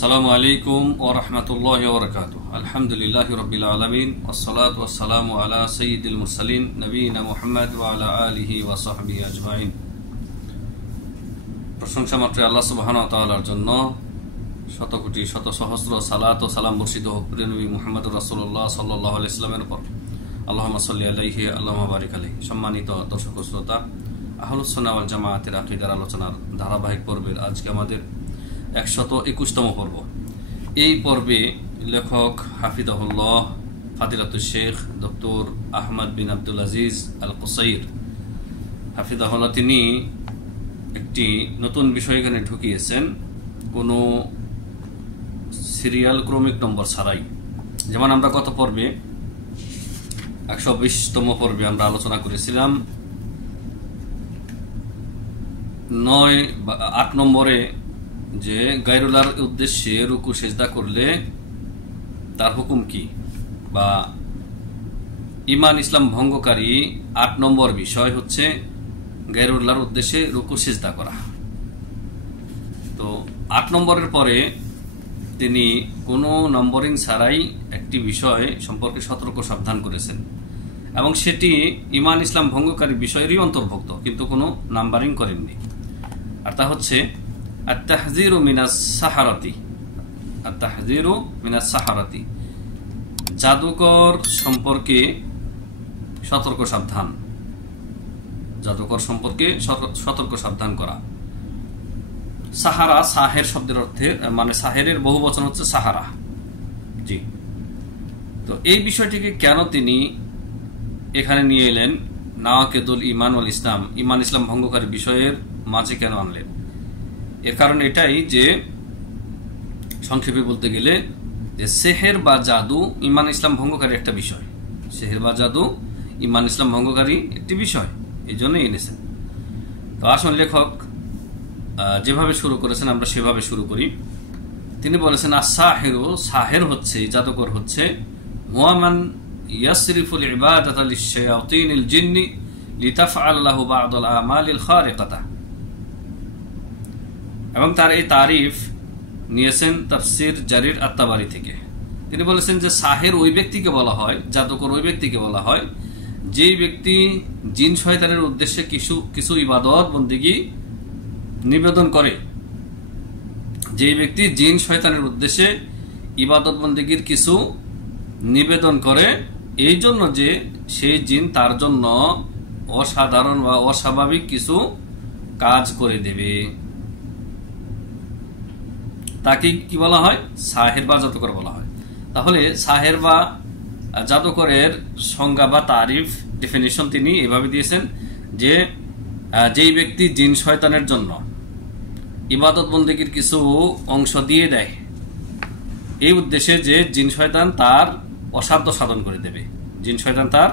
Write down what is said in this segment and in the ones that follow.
আসসালামু আলাইকুম ওয়া রাহমাতুল্লাহি ওয়া বারাকাতুহু। আলহামদুলিল্লাহি রাব্বিল আলামিন ওয়াসসালাতু ওয়াসসালামু আলা সাইয়্যিদিল মুরসালিন নবিয়িনা মুহাম্মদ ওয়া আলা আলিহি ওয়া সাহবিহি আজমাইন। প্রশংসা মাত্র আল্লাহ সুবহানাহু ওয়া তাআলার জন্য, শত কোটি শত সহস্র সালাত ও সালাম বর্ষিত হোক প্রিয় নবী মুহাম্মদুর রাসূলুল্লাহ সাল্লাল্লাহু আলাইহি ওয়াসাল্লামের উপর। আল্লাহুম্মা সাল্লি আলাইহি আল্লাহুম্মা বারিক আলাইহি। সম্মানিত দর্শক ও শ্রোতা, আহলুস সুন্নাহ ওয়াল জামাআতের আকীদার আলোচনার ধারাবাহিক পর্বের আজকে আমাদের 121তম পর্ব। এই পর্বে লেখক হাফিজাহুল্লাহ ফাদিলাতুশ শেখ ডক্টর আহমদ বিন আব্দুল আজিজ আল কুসাইর হাফিজাহুল্লাহ তিনি একটি নতুন বিষয় এখানে ঢুকিয়েছেন, কোনো সিরিয়াল ক্রমিক নম্বর ছাড়াই। যেমন আমরা গত পর্বে 120তম পর্বে আমরা আলোচনা করেছিলাম 8 নম্বরে যে গায়রুল্লাহর উদ্দেশ্যে রুকু সেজদা করলে তার হুকুম কি, বা ঈমান ইসলাম ভঙ্গকারী 8 নম্বর বিষয় হচ্ছে গায়রুল্লাহর উদ্দেশ্যে রুকু সেজদা করা। তো 8 নম্বরের পরে তিনি কোনো নম্বরিং ছাড়াই একটি বিষয় সম্পর্কে সতর্ক সাবধান করেছেন, এবং সেটি ঈমান ইসলাম ভঙ্গকারী বিষয়েরই অন্তর্ভুক্ত, কিন্তু কোনো নাম্বারিং করেননি। আর তা হচ্ছে আত-তাহযীরু মিনাস সাহারাতি। আত-তাহযীরু মিনাস সাহারাতি, জাদুকর সম্পর্কে সতর্ক সাবধান। জাদুকর সম্পর্কে সতর্ক সাবধান করা। সাহারা সাহের শব্দের অর্থে, মানে সাহেরের বহু বচন হচ্ছে সাহারা। জি, তো এই বিষয়টিকে কেন তিনি এখানে নিয়ে এলেন, নাওয়াকিদুল ঈমান ওয়াল ইসলাম, ঈমান ইসলাম ভঙ্গকারী বিষয়ের মাঝে কেন আনলেন? এর কারণ এটাই যে, সংক্ষেপে বলতে গেলে, যে সেহের বা জাদু ঈমান ইসলাম ভঙ্গকারী একটা বিষয়। সেহের বা জাদু ঈমান ইসলাম ভঙ্গকারী একটি বিষয়, এই জন্যই এনেছেন। তো আসুন লেখক যেভাবে শুরু করেছেন আমরা সেভাবে শুরু করি। তিনি বলেছেন, আস-সাহিরু, সাহের হচ্ছে, জাদুকর হচ্ছে, হুয়া মান ইয়াসরিফুল ইবাদাতা লিশ-শায়াতিনিল জিন্নি লিতাফআল লাহু বা'দাল আমালিল খারিকাতা। এবং তার এই তারিফ নিয়েছেন তাফসির জারির আত-তাবারি থেকে। তিনি বলেছেন যে সাহের ওই ব্যক্তিকে বলা হয়, জাদুকর ওই ব্যক্তিকে বলা হয়, যেই ব্যক্তি জিন শয়তানের উদ্দেশ্যে কিছু ইবাদত বন্দেগী নিবেদন করে। যেই ব্যক্তি জিন শয়তানের উদ্দেশ্যে ইবাদত বন্দেগীর কিছু নিবেদন করে, এই জন্য যে সেই জিন তার জন্য অসাধারণ বা অস্বাভাবিক কিছু কাজ করে দেবে, তাকে কি বলা হয়? সাহের বা জাদুকর বলা হয়। তাহলে সাহের বা জাদুকরের সংজ্ঞা বা তারিফ, ডেফিনিশন তিনি এভাবে দিয়েছেন যে, যেই ব্যক্তি জিন শয়তানের জন্য ইবাদত বন্দেগীর কিছু অংশ দিয়ে দেয় এই উদ্দেশ্যে যে জিন শয়তান তার অসাধ্য সাধন করে দেবে, জিন শয়তান তার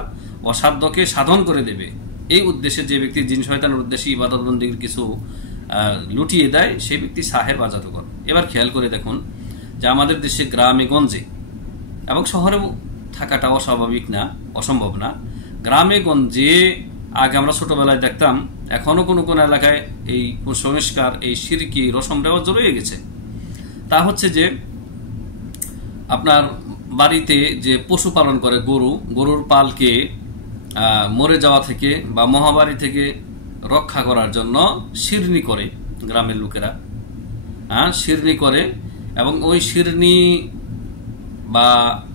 অসাধ্যকে সাধন করে দেবে, এই উদ্দেশ্যে যে ব্যক্তি জিন শয়তানের উদ্দেশ্যে ইবাদত বন্দেগীর কিছু লুটিয়ে দেয়, সেই ব্যক্তি সাহের বা জাদুকর। এবার খেয়াল করে দেখুন যে আমাদের দেশে গ্রামে গঞ্জে এবং শহরেও থাকাটা অস্বাভাবিক না, অসম্ভব না। গ্রামে গঞ্জে আগে আমরা ছোটবেলায় দেখতাম, এখনো কোনো কোনো এলাকায় এই কুসংস্কার, এই শিরকি রসম রেওয়াজ রয়ে গেছে। তা হচ্ছে যে আপনার বাড়িতে যে পশু পালন করে, গরুর পালকে মরে যাওয়া থেকে বা মহামারী থেকে রক্ষা করার জন্য শিরনি করে গ্রামের লোকেরা, শিরনি করে, এবং ওই শিরনি বা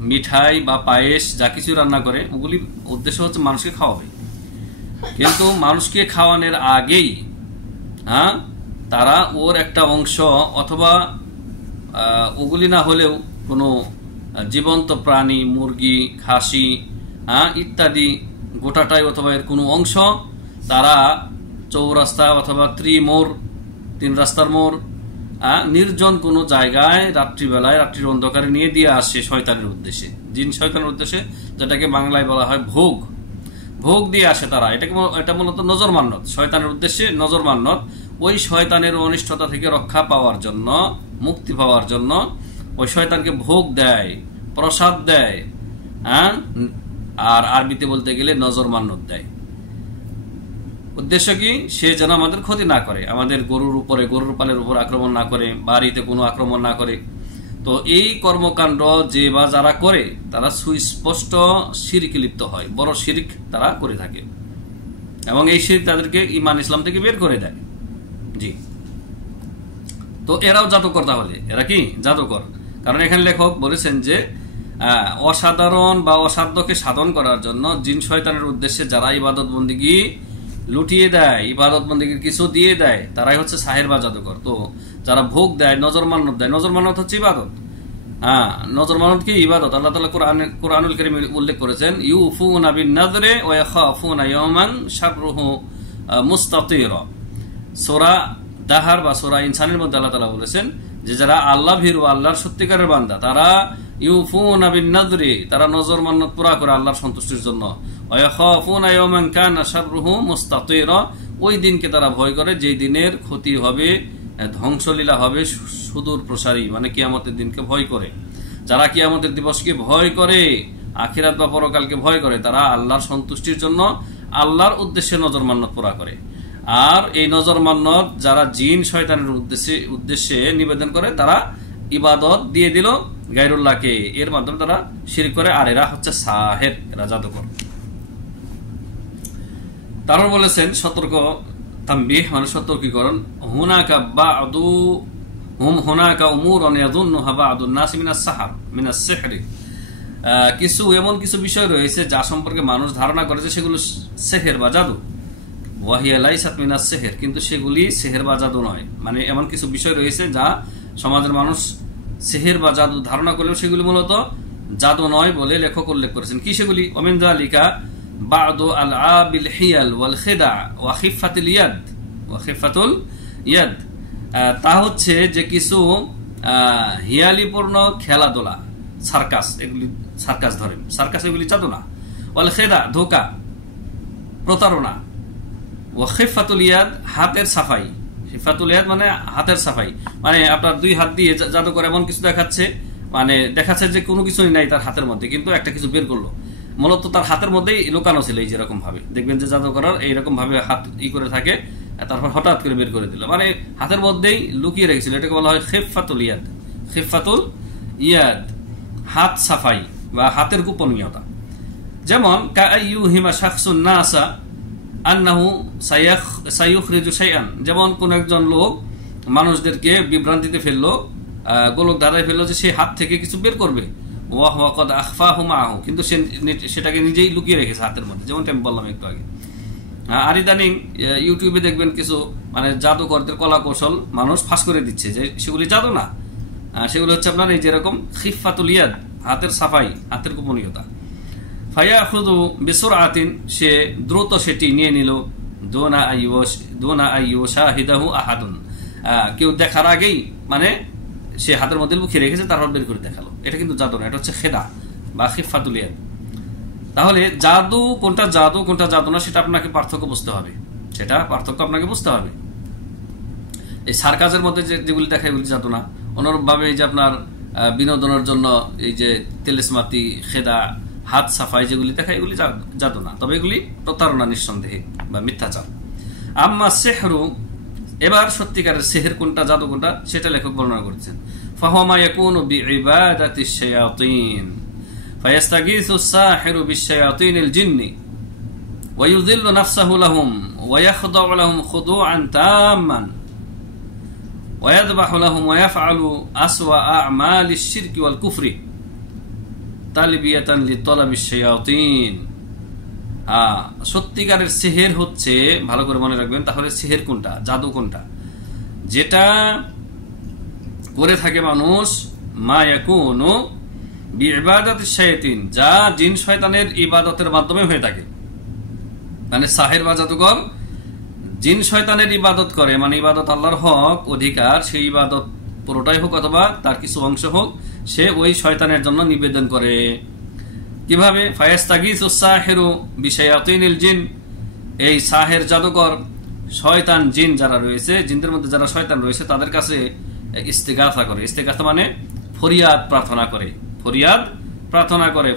মিঠাই বা পায়েস যা কিছু রান্না করে, ওগুলি উদ্দেশ্য হচ্ছে মানুষকে খাওয়াবে। কিন্তু মানুষকে খাওয়ানোর আগেই তারা ওর একটা অংশ, অথবা ওগুলি না হলেও কোনো জীবন্ত প্রাণী, মুরগি, খাসি ইত্যাদি গোটাটাই অথবা এর কোনো অংশ তারা চৌরাস্তা অথবা তিন রাস্তার মোড়, নির্জন কোনো জায়গায় রাত্রিবেলায়, রাত্রির অন্ধকারে নিয়ে দিয়ে আসে শয়তানের উদ্দেশ্যে, জিন শয়তানের উদ্দেশ্যে, যেটাকে বাংলায় বলা হয় ভোগ দিয়ে আসে তারা। এটা মূলত নজর মান্নত, শয়তানের উদ্দেশ্যে নজর মান্নত। ওই শয়তানের অনিষ্টতা থেকে রক্ষা পাওয়ার জন্য, মুক্তি পাওয়ার জন্য ওই শয়তানকে ভোগ দেয়, প্রসাদ দেয়, আর আরবিতে বলতে গেলে নজর মান্নত দেয়। উদ্দেশ্য কি? সে যেন আমাদের ক্ষতি না করে, আমাদের গরুর পালের উপর আক্রমণ না করে, বাড়িতে কোনো আক্রমণ না করে, তো এই কর্মকাণ্ড যে বা যারা করে তারা সুস্পষ্ট শিরকে লিপ্ত হয়, বড় শিরক তারা করে থাকে, এবং এই শিরক তাদেরকে ঈমান ইসলাম থেকে বের করে দেয়। জি, তো এরাও জাদুকর। তাহলে এরা কি জাদুকর? কারণ এখানে লেখক বলেছেন যে অসাধারণ বা অসাধ্যকে সাধন করার জন্য জিন শয়তানের উদ্দেশ্যে যারা ইবাদত বন্দিগি লুটিয়ে দেয়, ইবাদত বন্দিগির কিছু দিয়ে দেয়, তারাই হচ্ছে সাহের বা জাদুকর। তো যারা ভোগ দেয়, নজর মানত দেয়, নজর মানত হচ্ছে ইবাদত। নজর মানত কি ইবাদত? আল্লাহ তাআলা কুরআনুল কারীমে উল্লেখ করেছেন, ইউফুনা বিন নাযরি ওয়া ইয়াখাফুনা ইয়াওমান শাররুহু মুস্তাতিরা। সূরা দাহার বা সূরা ইনসানের মধ্যে আল্লাহ তাআলা বলেছেন যে যারা আল্লাহ ভীরু, আল্লাহর সত্যিকারের বান্দা, তারা ইউফুনা বিন নাযরি, তারা নজর মানত পুরা করে আল্লাহর সন্তুষ্টির জন্য। ওয়া ইয়াখাফুনা ইয়াওমান কানা শাররুহু মুস্তাতিরা, ওই দিনকে তারা ভয় করে যেই দিনের ক্ষতি হবে, ধ্বংসলীলা হবে সুদূর প্রসারী, মানে কিয়ামতের দিনকে ভয় করে। যারা কিয়ামতের দিবসকে ভয় করে, আখিরাত বা পরকালকে ভয় করে, তারা আল্লাহর সন্তুষ্টির জন্য আল্লাহর উদ্দেশ্যে নজর মান্নত পুরা করে। আর এই নজর মান্নত যারা জিন শয়তানের উদ্দেশ্যে নিবেদন করে, তারা ইবাদত দিয়ে দিল গায়রুল্লাহকে, এর মাধ্যমে তারা শিরক করে। আর এরা হচ্ছে সাহের, এরা জাদুকর। তারপর বলেছেন সতর্ক তানবিহ, মানে সতর্কীকরণ, হুনাকা উমুরুন ইয়াযুন্নুহা বা'দুন নাস মিনাস সিহরি। কিছু এমন কিছু বিষয় রয়েছে যা সম্পর্কে মানুষ ধারণা করে যে সেগুলো সেহের বা জাদু। ওয়াহিয়া লাইসাত মিনাস সিহর, কিন্তু সেগুলি সেহের বা জাদু নয়। মানে এমন কিছু বিষয় রয়েছে যা সমাজের মানুষ সেহের বা জাদু ধারণা করলেও সেগুলি মূলত জাদু নয় বলে লেখক উল্লেখ করেছেন। কি সেগুলি? ওমিন যালিকা বা'দু আল-আবিল হিয়াল ওয়াল খিদা ওয়া খিফাতুল ইয়াদ। তা হচ্ছে যে কিছু হিয়ালিপূর্ণ খেলাধুলা, সার্কাস, এগুলি সার্কাস ধরেন, সার্কাস এগুলি জাদু না। ওয়াল খিদা, ধোঁকা, প্রতারণা। ওয়া খিফাতুল ইয়াদ, হাতের সাফাই। খিফাতুল ইয়াদ মানে হাতের সাফাই, মানে আপনার দুই হাত দিয়ে জাদু করে এমন কিছু দেখাচ্ছে, মানে দেখাচ্ছে যে কোনো কিছুই নাই তার হাতের মধ্যে, কিন্তু একটা কিছু বের করলো, মূলত তার হাতের মধ্যেই লুকানো ছিল। এই যেরকম ভাবে দেখবেন যে জাদু করার এইরকম ভাবে হাত করে থাকে, তারপর হঠাৎ করে বের করে দিল, মানে হাতের মধ্যেই লুকিয়ে রেখেছিল। এটাকে বলা হয় খিফাতুল ইয়াদ। খিফাতুল ইয়াদ, হাত সাফাই বা হাতের গোপনীয়তা। যেমন কাইয়ুহিমা শাখসুন নাসা আন্নাহু সাইয়ুখরিজু শাইআন, যেমন কোন একজন লোক মানুষদেরকে বিভ্রান্তিতে ফেললো, গোলক ধাঁধায় ফেললো যে সে হাত থেকে কিছু বের করবে, কিন্তু সে সেটাকে নিজেই লুকিয়ে রেখেছে হাতের মধ্যে, যেমনটা আমি বললাম একটু আগে। আর ইদানিং ইউটিউবে দেখবেন কিছু মানে জাদুকরদের কলা কৌশল মানুষ ফাঁস করে দিচ্ছে যে সেগুলি জাদু না, সেগুলো হচ্ছে আপনার এই যেরকম খিফাতুল ইয়াদ, হাতের সাফাই, হাতের গোপনীয়তা। ফায়াখুযু বিসুরআতিন, সে দ্রুত সেটি নিয়ে নিল, দুনা আইয়ুশাহিদাহু আহাদুন, কেউ দেখার আগেই মানে সে হাতের মধ্যে লুকিয়ে রেখেছে, তারপর বের করে দেখালো। এটা কিন্তু জাদু না, এটা হচ্ছে খেদা বা খিফাতুল ইয়াদ। তাহলে জাদু কোনটা জাদু কোনটা জাদু না, সেটা আপনাকে পার্থক্য বুঝতে হবে, সেটা পার্থক্য আপনাকে বুঝতে হবে। এই সার্কাসের মধ্যে যেগুলি দেখা, এগুলি জাদু না। অনুরূপ ভাবে এই যে আপনার বিনোদনের জন্য এই যে তেলেসমাতি, খেদা, হাত সাফাই যেগুলি দেখা, এগুলি জাদু না, তবে এগুলি প্রতারণা নিঃসন্দেহে বা মিথ্যাচার। আম্মা সেহরু, এবার সত্যিকারের সেহের কোনটা, জাদু কোনটা, সেটা লেখক বর্ণনা করেছেন। ফাহুমা ইয়াকুনু বিইবাদাতিশ শায়াতিন ফায়াস্তাগীসু আস-সাহিরু বিশ-শায়াতিনিল জিন্নি ওয়া ইউযিল্লু নাফসাহু লাহুম ওয়া ইয়াখদাউ লাহুম খুদুআন তাম্মান ওয়া ইয়াযবাহু লাহুম ওয়া ইয়াফআলু আসওয়া আ'মালিশ শিরকি ওয়াল কুফরি তালবিয়াতান লিতালাবিশ শায়াতিন। সত্যিকারের সেহের হচ্ছে, ভালো করে মনে রাখবেন, তাহলে সেহের কোনটা, জাদু কোনটা, যেটা করে থাকে মানুষ মা ইয়াকুনু বিইবাদাতিশ শায়াতিন, যা জিন শয়তানের ইবাদতের মাধ্যমে হয়ে থাকে। মানে সাহের বা জাদুকর জিন শয়তানের ইবাদত করে, মানে ইবাদত আল্লাহর হক, অধিকার, সেই ইবাদত পুরোটাই হোক অথবা তার কিছু অংশ হোক, সে ওই শয়তানের জন্য নিবেদন করে। কিভাবে? ফায়াস্তাগীসু আস-সাহিরু বিশায়াতিনিল জিন, এই সাহের জাদুকর শয়তান জিন যারা রয়েছে, জিনদের মধ্যে যারা শয়তান রয়েছে, তাদের কাছে ইস্তিগাসা করে। ইস্তিগাসা মানে ফরিয়াদ প্রার্থনা করে,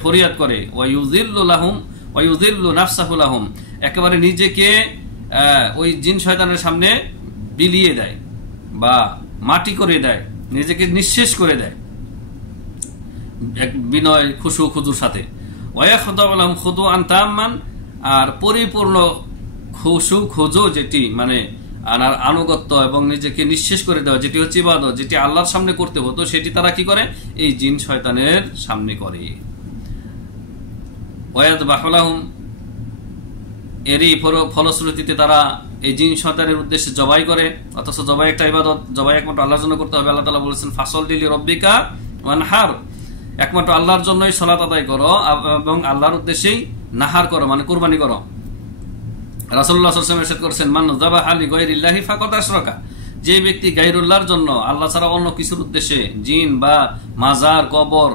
ফরিয়াদ করে। ওয়া ইউযিল্লু লাহুম ওয়া ইউযিল্লু নাফসাহু লাহুম, একেবারে নিজেকে ওই জিন শয়তানের সামনে বিলিয়ে দেয় বা মাটি করে দেয়, নিজেকে নিঃশেষ করে দেয়। এক বিনয় খুশু খুজুর সাথে, ওয়াখদাউলাহুম খুদুআন তাম্মান, আর পরিপূর্ণ খুশু খুজু যেটি মানে আনুগত্য এবং নিজেকে নিঃশেষ করে দেওয়া যেটি হচ্ছে ইবাদত, যেটি আল্লাহর সামনে করতে হতো সেটি তারা কি করে এই জিন শয়তানের সামনে করে। ওয়ায়াযবাহু লাহুম, এরই ফলশ্রুতিতে তারা এই জিন শয়তানের উদ্দেশ্যে জবাই করে, অথচ জবাই একটা ইবাদত, জবাই একমাত্র আল্লাহর জন্য করতে হবে। আল্লাহ তাআলা বলেছেন ফাসল্লি লিরাব্বিকা ওয়ানহার, একমাত্র আল্লাহর জন্যই সালাত আদায় করো এবং আল্লাহর উদ্দেশ্যেই নাহার করো মানে কুরবানি করো। রাসূলুল্লাহ সাল্লাল্লাহু আলাইহি ওয়াসাল্লাম ইরশাদ করেছেন মান যাবাহা লিগাইরিল্লাহি ফাকাদ আশরাকা, যে ব্যক্তি গায়রুল্লাহর জন্য আল্লাহ ছাড়া অন্য কিছুর উদ্দেশ্যে জিন বা মাজার কবর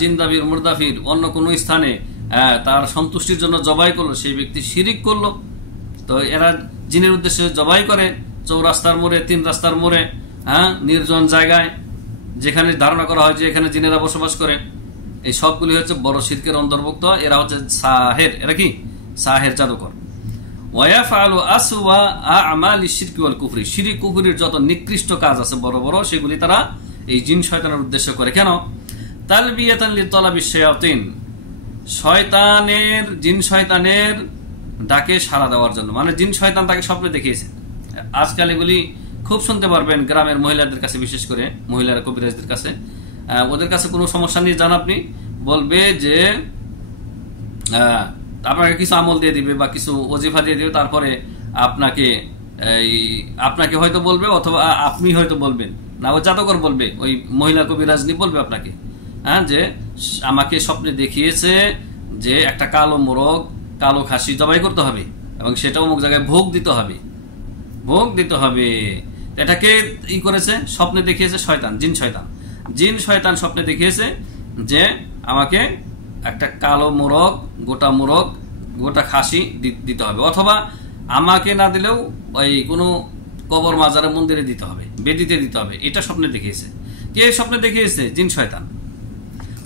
জিন্দাবির মুরদাফির অন্য কোনো স্থানে তার সন্তুষ্টির জন্য জবাই করলো, সেই ব্যক্তি শিরিক করলো। তো এরা জিনের উদ্দেশ্যে জবাই করে চৌরাস্তার মোড়ে, 3 রাস্তার মোড়ে, নির্জন জায়গায়, যেখানে ধারণা করা হয় যে এখানে জিনেরা বসবাস করে। এই সবগুলি হচ্ছে বড় শিরকের অন্তর্ভুক্ত। এরা হচ্ছে সাহের, এরা কি সাহের, জাদুকর। ওয়ায়াফআলু আসওয়া আমালি শিরকি ওয়াল কুফরি, শিরক কুফরির যত নিকৃষ্ট কাজ আছে বড় বড় সেগুলি তারা এই জিন শয়তানের উদ্দেশ্য করে। কেন? তালবিয়াতান লিতালাবিশ শায়াতিন, শয়তানের জিন শয়তানের ডাকে সাড়া দেওয়ার জন্য, মানে জিন শয়তান তাকে স্বপ্নে দেখিয়েছে। আজকাল এগুলি খুব শুনতে পারবেন গ্রামের মহিলাদের কাছে, বিশেষ করে মহিলারা কবিরাজদের কাছে। ওদের কাছে কোনো সমস্যা নিয়ে যান আপনি, বলবে যে আপনাকে কিছু আমল দিয়ে দিবে বা কিছু ওজিফা দিয়ে দিবে, তারপরে আপনাকে হয়তো বলবে অথবা আপনি হয়তো বলবেন না, ও জাদুকর বলবে, ওই মহিলা কবিরাজনি বলবে আপনাকে যে আমাকে স্বপ্নে দেখিয়েছে যে একটা কালো মোরগ, কালো খাসি জবাই করতে হবে এবং সেটা অমুক জায়গায় ভোগ দিতে হবে, ভোগ দিতে হবে। এটাকে করেছে, স্বপ্নে দেখিয়েছে শয়তান, জিন শয়তান। জিন শয়তান স্বপ্নে দেখিয়েছে যে আমাকে একটা কালো মোরগ, গোটা খাসি দিতে হবে, অথবা আমাকে না দিলেও ওই কোনো কবর মাজারে মন্দিরে দিতে হবে, বেদিতে দিতে হবে। এটা স্বপ্নে দেখিয়েছে। কে স্বপ্নে দেখিয়েছে? জিন শয়তান।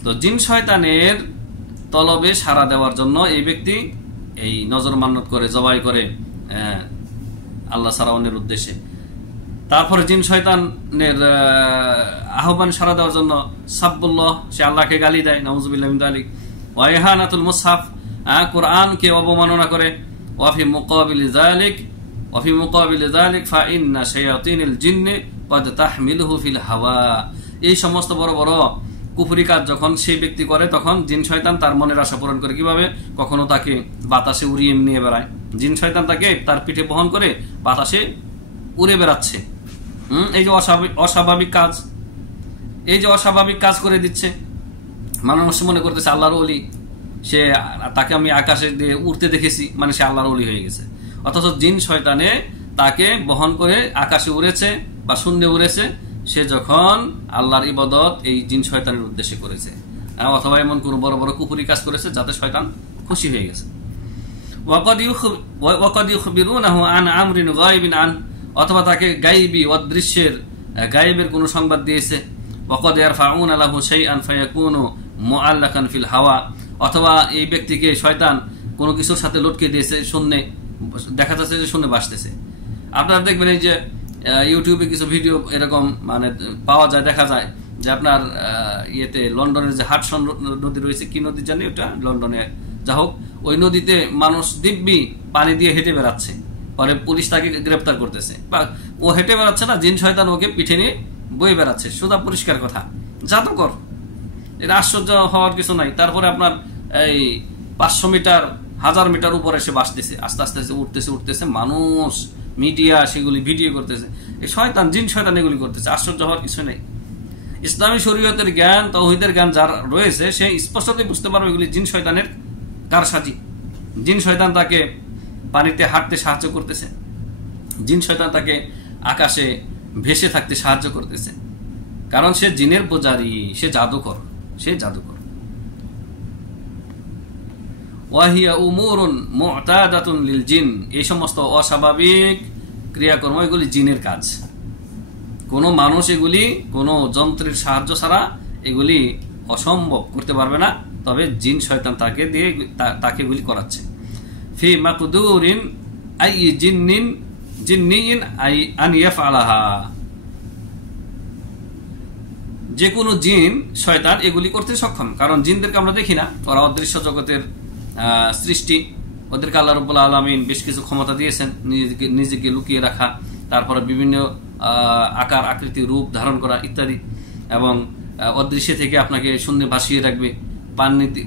তো জিন শয়তানের তলবে সাড়া দেওয়ার জন্য এই ব্যক্তি এই নজর মান্নত করে, জবাই করে আল্লাহ ছাড়া অন্যের উদ্দেশ্যে। তারপরে জিন শয়তানের আহ্বান সাড়া দেওয়ার জন্য সাব্বুল্লাহ, সে আল্লাহকে গালি দেয়, নাউযুবিল্লাহি মিন যালিক। ওয়া ইহানাতুল মুসহাফ, কোরআনকে অবমাননা করে। ওয়াফি মুকাবিলি যালিক ফা ইন্না শায়াতিনিল জিন্নি ক্বাদ তাহমিলুহু ফিল হাওয়া। এই সমস্ত বড় বড় কুফরি কাজ যখন সেই ব্যক্তি করে, তখন জিন শয়তান তার মনের আশা পূরণ করে। কিভাবে? কখনো তাকে বাতাসে উড়িয়ে নিয়ে বেড়ায়, জিন শয়তান তাকে তার পিঠে বহন করে বাতাসে উড়ে বেড়াচ্ছে। এই যে অস্বাভাবিক কাজ, এই যে অস্বাভাবিক কাজ করে দিচ্ছে, মানুষ মনে করতেছে আল্লাহর ওলি, সে তাকে আমি আকাশে দিয়ে উড়তে দেখেছি মানে সে আল্লাহর ওলি হয়ে গেছে। অথচ জিন শয়তানে তাকে বহন করে আকাশে উড়েছে বা শূন্যে উড়েছে, সে যখন আল্লাহর ইবাদত এই জিন শয়তানের উদ্দেশ্যে করেছে, অথবা এমন কোন বড় বড় কুফরি কাজ করেছে যাতে শয়তান খুশি হয়ে গেছে। ওয়াকাদ ইউখবিরুনাহু আন আমরিন গায়বিন আন, অথবা তাকে গায়বী অদৃশ্যের গায়েবের কোনো সংবাদ দিয়েছে। ওয়াকাদ ইয়ারফাউনা লাহু শাইআন ফায়াকুনু মুআল্লাকান ফিল হাওয়া, অথবা এই ব্যক্তিকে শয়তান কোনো কিছুর সাথে লটকে দিয়েছে, শূন্যে দেখা যাচ্ছে যে শূন্যে ভাসতেছে। আপনারা দেখবেন এই যে ইউটিউবে কিছু ভিডিও এরকম মানে পাওয়া যায়, দেখা যায় যে আপনার ইয়েতে লন্ডনের যে হাডসন নদী রয়েছে, কি নদী জানি ওটা, লন্ডনে যা হোক, ওই নদীতে মানুষ দিব্যি পানি দিয়ে হেঁটে বেড়াচ্ছে, পরে পুলিশ তাকে গ্রেপ্তার করতেছে। ও হেঁটে বেড়াচ্ছে না, জিন শয়তান ওকে পিঠে নিয়ে বয়ে বেড়াচ্ছে, সোজা পরিষ্কার কথা, জাদুকর। এটা আশ্চর্য হওয়ার কিছু নাই। তারপরে আপনার এই 500 মিটার 1000 মিটার উপরে এসে বাসতেছে, আস্তে আস্তে উঠতেছে, মানুষ মিডিয়া সেগুলি ভিডিও করতেছে। এই শয়তান, জিন শয়তান এগুলি করতেছে, আশ্চর্য হওয়ার কিছু নেই। ইসলামী শরীয়তের জ্ঞান, তাওহীদের জ্ঞান যার রয়েছে সে স্পষ্টতই বুঝতে পারবে এগুলি জিন শয়তানের কারসাজি। জিন শয়তান তাকে পানিতে হাঁটতে সাহায্য করতেছে, জিন শয়তান তাকে আকাশে ভেসে থাকতে সাহায্য করতেছে, কারণ সে জিনের পূজারী, সে জাদুকর। ওয়াহিয়া উমুরুন মুতাদাতুন লিল জিন, এই সমস্ত অস্বাভাবিক ক্রিয়াকর্ম এগুলি জিনের কাজ। কোনো মানুষ এগুলি কোনো যন্ত্রের সাহায্য ছাড়া এগুলি অসম্ভব করতে পারবে না, তবে জিন শয়তান তাকে দিয়ে তাকে এগুলি করাচ্ছে। ফি মাকদুরিন আই জিন্নিন আই আন ইয়াফআলাহা, যে কোনো জিন শয়তান এগুলি করতে সক্ষম, কারণ জিনদেরকে আমরা দেখি না, ওরা অদৃশ্য জগতের সৃষ্টি, ওদেরকে আল্লাহ রাব্বুল আলামিন বেশ কিছু ক্ষমতা দিয়েছেন নিজেকে লুকিয়ে রাখা, তারপরে বিভিন্ন আকার আকৃতি রূপ ধারণ করা ইত্যাদি, এবং অদৃশ্য থেকে আপনাকে শূন্যে ভাসিয়ে রাখবে,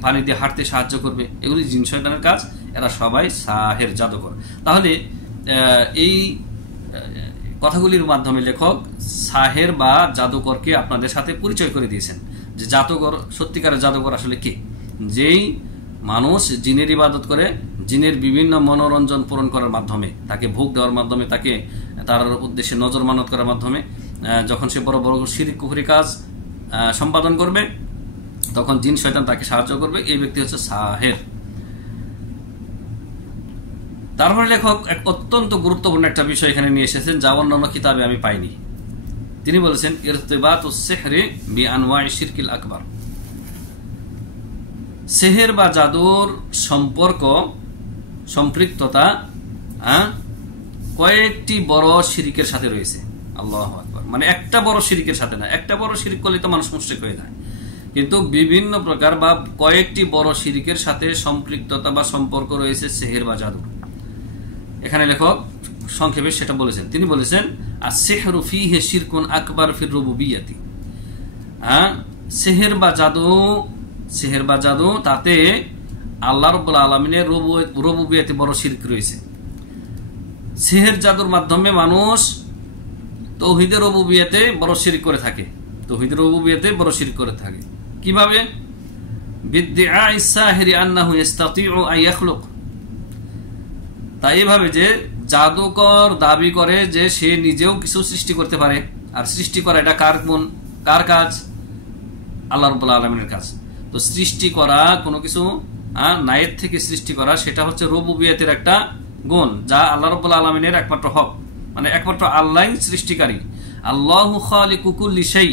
পানি দিয়ে হাঁটতে সাহায্য করবে, এগুলি জিন শয়তানের কাজ। এরা সবাই সাহের জাদুকর। তাহলে এই কথাগুলির মাধ্যমে লেখক সাহের বা জাদুকরকে আপনাদের সাথে পরিচয় করে দিয়েছেন, যে জাদুকর, সত্যিকারের জাদুকর আসলে কে? যেই মানুষ জিনের ইবাদত করে, জিনের বিভিন্ন মনোরঞ্জন পূরণ করার মাধ্যমে, তাকে ভোগ দেওয়ার মাধ্যমে, তাকে তার উদ্দেশ্যে নজর মানত করার মাধ্যমে যখন সে বড় বড় শিরক কুফরি কাজ সম্পাদন করবে, তখন জিন শয়তান তাকে সাহায্য করবে। এই ব্যক্তি হচ্ছে সাহের। তারপরে লেখক এক অত্যন্ত গুরুত্বপূর্ণ একটা বিষয় এখানে নিয়ে এসেছেন, যা অন্যান্য কিতাবে আমি পাইনি। তিনি বলেছেন ইরতিবাতুস সিহরি বিআনওয়াই শিরকিল আকবার। সেহের বা জাদুর সম্পর্ক, সম্পৃক্ততা কয়েকটি বড় শিরিকের সাথে রয়েছে। আল্লাহু আকবার। মানে একটা বড় শিরিকের সাথে না, একটা বড় শিরিক করলে তো মানুষ মুশরিক হয়ে যায়, কিন্তু বিভিন্ন প্রকার বা কয়েকটি বড় শিরিকের সাথে সম্পৃক্ততা বা সম্পর্ক রয়েছে সেহের বা জাদুর। এখানে লেখক সংক্ষেপে সেটা বলেছেন। তিনি বলেছেন আস-সিহরু ফীহি শিরকুন আকবার ফির রুবুবিয়্যাতি। সেহের বা জাদু তাতে আল্লাহ রাব্বুল আলামিনের রুবুবিয়্যাতে বড় শিরক রয়েছে। সেহের জাদুর মাধ্যমে মানুষ তাওহীদের রুবুবিয়্যাতে বড় শিরক করে থাকে, তাওহীদের রুবুবিয়্যাতে বড় শিরক করে থাকে। কিভাবে? বিদ্দিআইস সাহিরি আন্নাহু ইস্তাতিউ আন ইয়াখলুক। তাই এভাবে যে জাদুকর দাবি করে যে সে নিজেও কিছু সৃষ্টি করতে পারে, আর সৃষ্টি করা এটা কার কাজ? আল্লাহ রাব্বুল আলামিনের কাজ। তো সৃষ্টি করা কোনো কিছু নায়ের থেকে সৃষ্টি করা, সেটা হচ্ছে রুবুবিয়্যাতের একটা গুণ, যা আল্লাহ রাব্বুল আলামিনের একমাত্র হক, মানে একমাত্র আল্লাহই সৃষ্টিকারী। আল্লাহু খালিকু কুল্লি শাই।